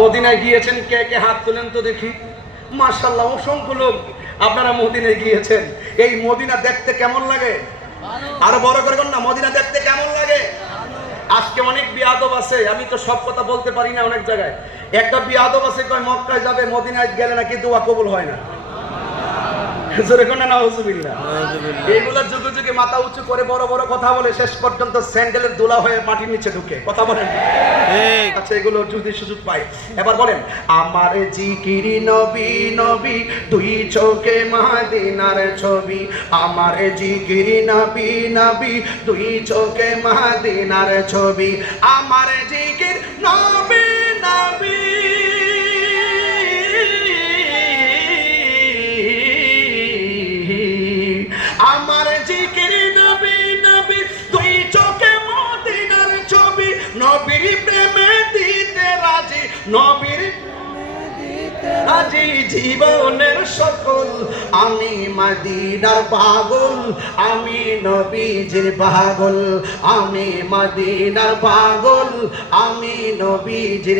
মদিনায় গিয়েছেন কে কে হাত তুলেন তো দেখি। মাশাআল্লাহ, অসংখ্য লোক আপনারা মদিনায় গিয়েছেন। এই মদিনা দেখতে কেমন লাগে? আরো বড় করে বল না, মদিনা দেখতে কেমন লাগে? আজকে অনেক বিয়াদব আছে, আমি তো সব কথা বলতে পারি না। অনেক জায়গায় একটা বিয়াদব আছে, কয় মক্কায় যাবে, মদিনায় গেলে নাকি দোয়া কবুল হয় না। এইগুলা যুগে যুগে মাথা উঁচু করে বড় বড় কথা বলে, শেষ পর্যন্ত স্যান্ডেলের দোলা হয়ে মাটির নিচে ঢুকে। কথা বলেন? আচ্ছা, এগুলো যদি সুযোগ পাই, এবার বলেন, আমার জিকিরি নবী নবী, দুই চোখে মদিনার ছবি। আমার জিকিরি নবী নবী, দুই চোখে মদিনার ছবি। আমার জিকির নবী নবী, আমার জিকির নবী নবী, দুই চোখে মদিনার ছবি। নবীর প্রেমে দিতে রাজি, নবীর আজি জীবনের সকল। আমি মদিনার পাগল, আমি নবীজির পাগল। আমি মদিনার পাগল, আমি নবীজির